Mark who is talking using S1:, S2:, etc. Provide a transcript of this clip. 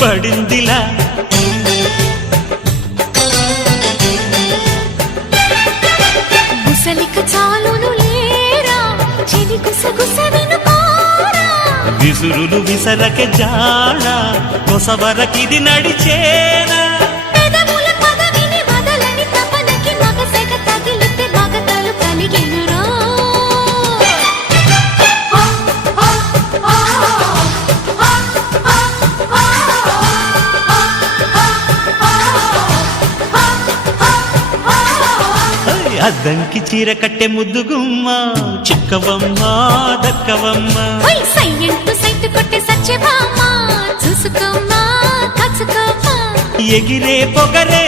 S1: పడిందిలా.
S2: ముసలిక చాలును లేరా
S1: విసురులు విసరక జాడ కొసవరకిది నడిచేనా? అద్దంకి చీర కట్టె ముద్దుగుమ్మ చిక్కవమ్మ దక్కవమ్మ. ఎగిరే పొగరే